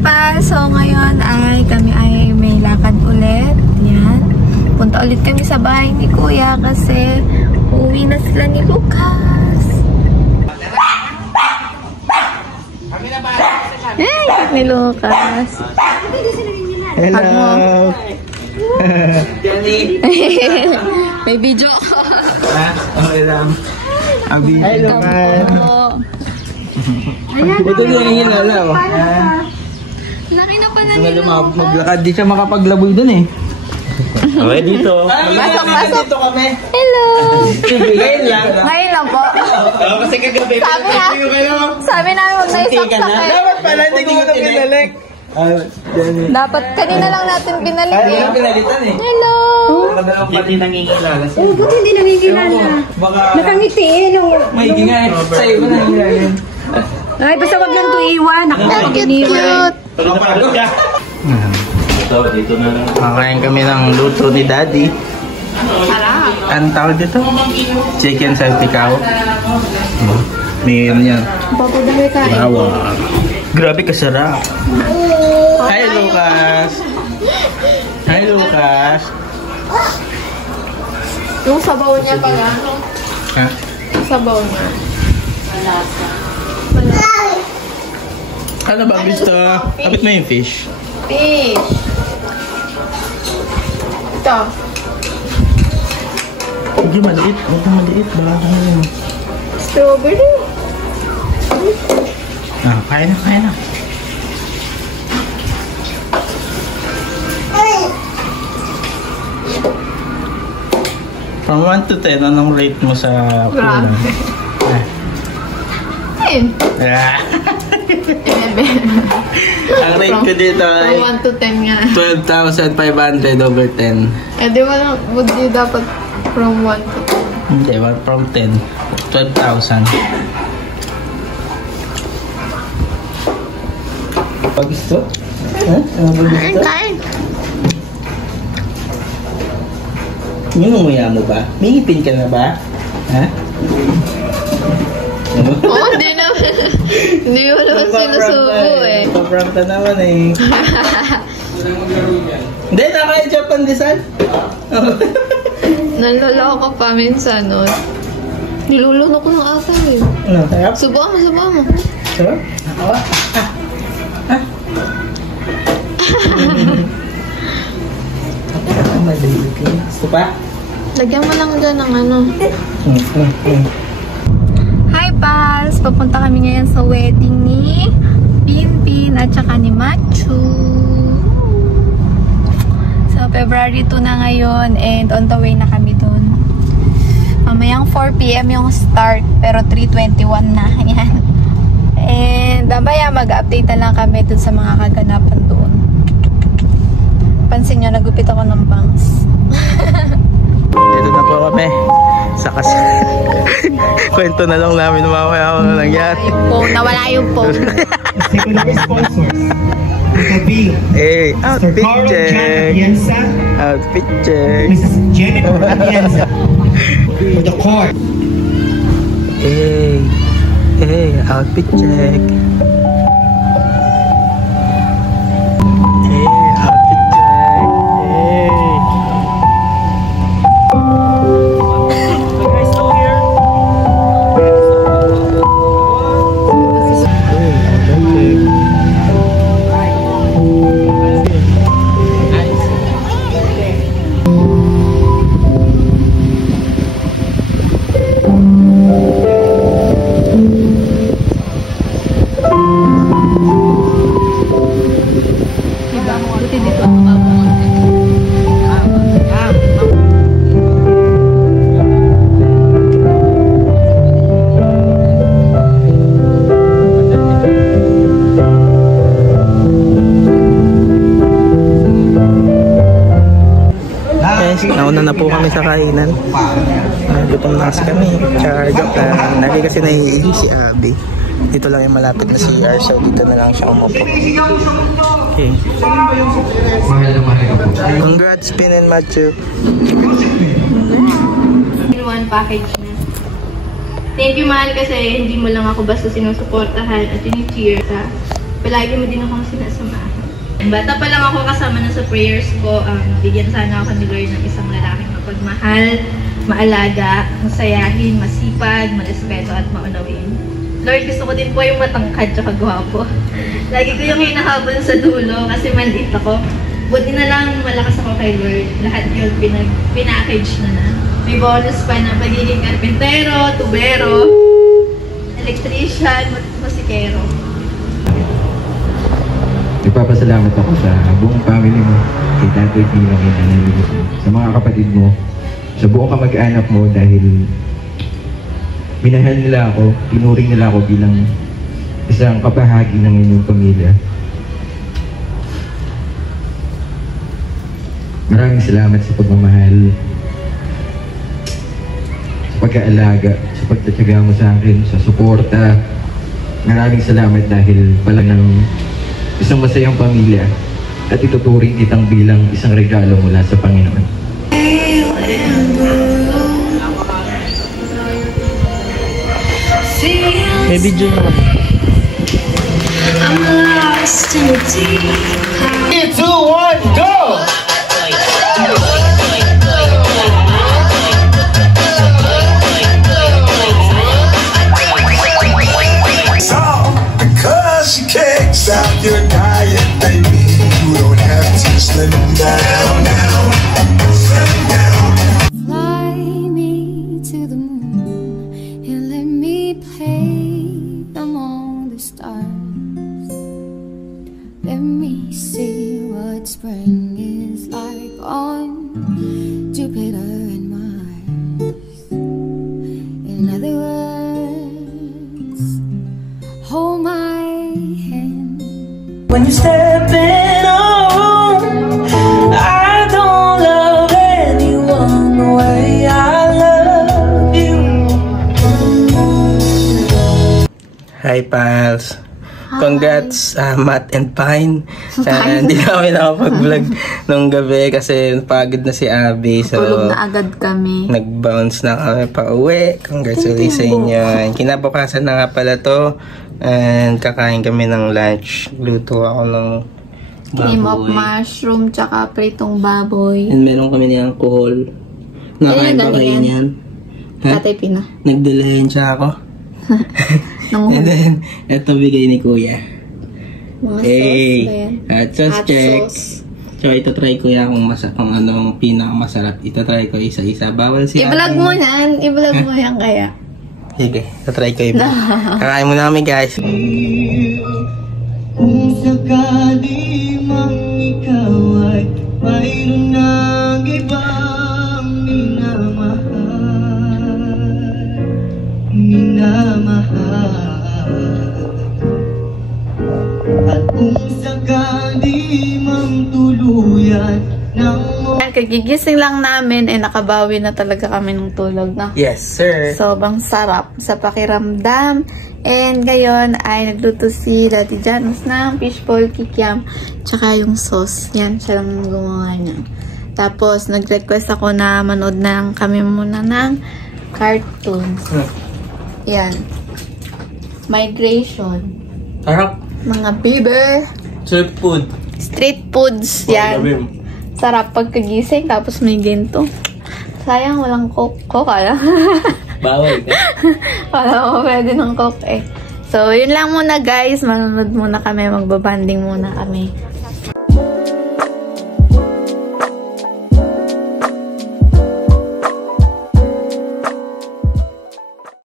pa! So ngayon ay kami ay may lakad ulit. Yan. Punta ulit kami sa bahay ni Kuya kasi uuwi na sila ni Lucas. Hey! Ni Lucas. Hello! May video. Okay lang. Hi, Lucas! Ito din yung hilala, oh. Laki na pala Ito ni na maglakad. Di siya makapaglaboy dun eh. Okay, dito. Pasok. Dito kami. Hello! Ngayon lang. Ngayon lang po. Kasi kagabi. Sabi namin huwag na isaksak. Dapat pala, hindi ko ito pinalik. Dapat kanina lang natin pinalik Ay, eh. pinalitan eh. Hello! Hindi nangingilala siya. Oh, buti hindi nangingilala. Nakangiti eh. May nga eh. Sa'yo mo nangingilala. Ay, basta wag lang ito iwan. Cute! Dito na lang. Kakain kami ng luto ni Daddy. Sarap! Anong tawag dito? Chicken salpicao. May ano yan. Papadami ka eh. Wow. Grabe kasarap. Hi, Lucas. Hi, Lucas. Yung sabaw niya pala. Ha? Yung sabaw niya. Ano ba gusto? Kapit mo yung fish. Fish! Ito. Hindi maliit. Huwag na maliit. Baka ano. Strawberry. Kaya na, kaya na. From 1 to 10, anong rate mo sa ulam? Ayun. Ah. 11. Ang rate ko dito ay From 1 to 10 nga. 12,500 over 10. Eh, di ba lang, would di dapat from 1 to 10? Hindi, 1 from 10. 12,000. Pag gusto? Ha? Ano ba gusto? Kain! Minumuya mo ba? May ngipin ka na ba? Ha? Oo, di naman. Hindi mo naman sinusubo eh. Pag-prank ka naman eh. Hindi, naka-Japan design. Naloloko pa minsan, no? Nilulunok ng asa eh. Ano, sarap? Subukan mo, subukan mo. Sarap? Nakawa? Gusto pa? Lagyan mo lang dyan ng ano. Hi, pals! Papunta kami ngayon sa wedding ni Pinpin at saka ni Machu. So, February 2 na ngayon and on the way na kami dun. Mamayang 4 PM yung start pero 3:21 na. Yan. And mamaya mag-update na lang kami dun sa mga kaganapan doon. Pansin nyo, nagupit ako ng bangs. Dito na po kami. Sa kwento na lang namin mamaya kung ano nangyari. Nawala yung phone. Hey, outfit check. Outfit check. Mrs. Jennifer Atienza for the court. Hey, hey, outfit check. Hey, outfit check. Hey. Nauna na po kami sa kainan. Gutom na kasi kami. Joke lang. Lagi kasi naiihi si Abby. Dito lang yung malapit na CR, so dito na lang siya umupo. Okay. Congrats, Pin and Machu. One package na. Thank you, mahal, kasi hindi mo lang ako basta sinusuportahan at ini-cheer sa palagi mo din akong sinasamahan. Bata pa lang ako kasama na sa prayers ko, bigyan sana ako ni Lord ng isang lalaking mapagmahal, maalaga, masayahin, masipag, marespeto at maunawain. Lord, gusto ko din po yung matangkad tsaka gwapo. Lagi ko yung hinahabol sa dulo kasi maliit ako. Buti na lang malakas ako kay Lord. Lahat yun pinackage na. May bonus pa na pagiging karpentero, tubero, electrician, musikero. Nagpapasalamat ako sa buong family mo, kay Tatay Pino, kay Nanay Luz, sa mga kapatid mo, sa buong kamag-anak mo dahil minahal nila ako, tinuring nila ako bilang isang kabahagi ng inyong pamilya. Maraming salamat sa pagmamahal, sa pag-aalaga, sa pagtatyaga mo sa akin, sa suporta. Maraming salamat dahil pala ng isang masayang pamilya at ituturing kitang bilang isang regalo mula sa Panginoon. May video naman. 3, 2, 1, go! Because you kicks out your diet, baby. You don't have to slim down, slim down. Fly me to the moon and let me play among the stars. Let me see what spring is like on Jupiter and Mars. In other words, hold my hand. When you step in a room, I don't love anyone the way I love you. Hi pals! Congrats, Matt and Pine. Hindi namin nakapag-vlog nung gabi kasi pagod na si Abby. So, Tulog na agad kami. Nag-bounce na kami pa uwi. Congratulations sa inyo. Kinabukasan na nga pala to. And kakain kami ng lunch. Luto ako ng Cream of baboy. mushroom tsaka pritong baboy. And meron kami ng alcohol. Nakain ba kayo niyan? Ha? Tatay Pina. Nagdalahin siya ako. And then, ito bigay ni Kuya. Mga Hey! sauce ba yan? Hot sauce Hot check. sauce. So, ito try ko yan kung anong pinakamasarap. Ito try ko isa-isa. Bawal siya. I-vlog mo yan. I-vlog mo yan kaya. Sige, try ko iba. Kakain muna kami guys. Kung sakali mang ikaw ay mayroon ng ibang minamahal. At kung sakali mang tuluyan ng Kagigising lang namin nakabawi na talaga kami ng tulog na. Yes, sir. Sobrang sarap sa pakiramdam. And ngayon ay nagluto si Daddy Janus ng fishball kikiam tsaka yung sauce. Yan, siya lang gumawa niya. Tapos nag-request ako na manood ng kami muna ng cartoons. Yan. Migration. Sarap. Mga beaver. Street food. Street foods. Yan. Sarap pagkagising, tapos may ginto. Sayang, walang coke. Coke, ala? Bawal ka. Wala ko pwede ng coke eh. So, yun lang muna guys. Manonood muna kami. Magbabanding muna kami.